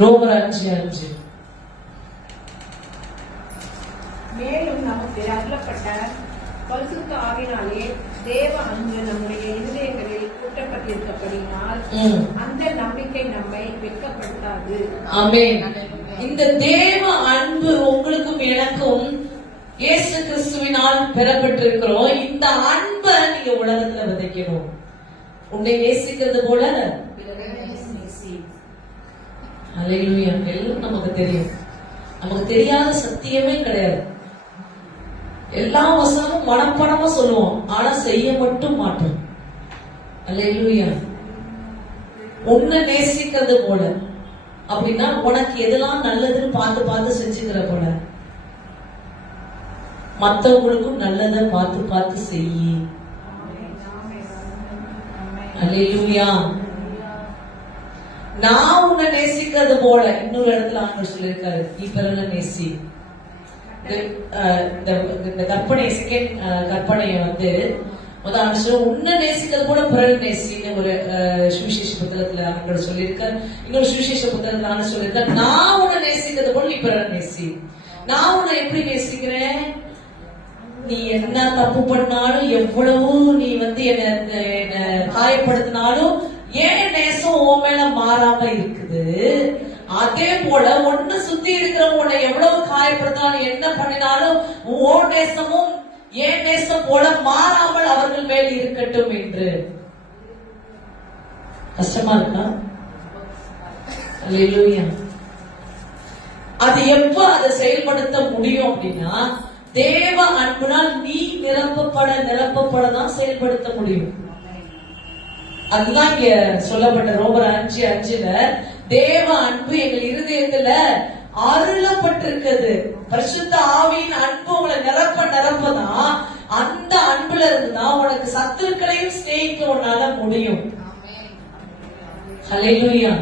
ரோமர் 5:5. மேலும் நமக்கு அருளப்பட்ட பரிசுத்த ஆவியினாலே தேவ அன்பு நம்முடைய இருதயங்களில் கூட்டப்பட்டிருக்கப்படினால் அந்த நம்பிக்கை நம்மை வெட்கப்படுத்தாது. ஆமென். இந்த தேவ அன்பு உங்களுக்கும் எனக்கும் இயேசு கிறிஸ்துவினால் பெறப்பட்டிருக்கிறோம். இந்த அன்பை நீங்க உலகத்துல விதைக்கணும். உன்னை நேசிக்கிறது போல அல்லேலூயா. எல்லாம் நமக்கு தெரியும். நமக்கு தெரியாத சத்தியமே கிடையாது. எல்லா வசனமும் மனப்படமா சொல்லுவோம், ஆனா செய்ய மட்டும் மாட்டோம். அல்லேலூயா. உன்னை நேசிக்கிறது போல அப்படின்னா உனக்கு எதெல்லாம் நல்லதுன்னு பார்த்து பார்த்து செஞ்சுக்கிற போல மற்றவங்களுக்கும் நல்லதை பார்த்து பார்த்து செய்யி. அல்லேலூயா. நான் உன்னை நேசிக்கிறது போல இன்னொரு இடத்துல ஆண்டவர் சொல்லியிருக்காரு, நீ பிறனை நேசி. இந்த கற்பனை செகண்ட் கற்பனைய வந்து முதல் உன்னை நேசிக்கிறது போல பிறன் நேசின்னு ஒரு சுவிசேஷ புத்தகத்துல ஆண்டவர் சொல்லியிருக்காரு. இன்னொரு சுவிசேஷ புத்தகத்துல ஆண்டவர் சொல்லியிருக்காரு, நான் உன்னை நேசிக்கிறது போல நீ பிறன் நேசி. நான் உன்னை எப்படி நேசிக்கிறேன்? நீ என்ன தப்பு பண்ணாலும், எவ்வளவு நீ வந்து என்ன காயப்படுத்தினாலும் ஏன் நேசம் உன் மேல மாறாம இருக்குது. அதே போல ஒண்ணு சுத்தி இருக்கிறவங்க உன்னை எவ்வளவு காயப்படுத்தினாலும் என்ன பண்ணினாலும் ஓ நேசமும் ஏன் நேசம் போல மாறாமல் அவர்கள் மேல் இருக்கட்டும் என்று. கஷ்டமா இருக்கா? அல்லேலூயா. அது எப்ப அதை செயல்படுத்த முடியும் அப்படின்னா தேவ அன்பினால் நீ நிரப்பப்பட தான் செயல்படுத்த முடியும். அதுதான் இங்க சொல்லப்பட்ட ரோமர் 5:5 தேவ அன்பு எங்கள் இருதயத்துல அருளப்பட்டிருக்கிறது. பரிசுத்த ஆவியின் அன்பு உங்களை நிரப்பதான். அந்த அன்புல இருந்துதான் உனக்கு சத்துருக்களையும் ஸ்நேகிக்க உன்னால முடியும். ஹல்லேலூயா.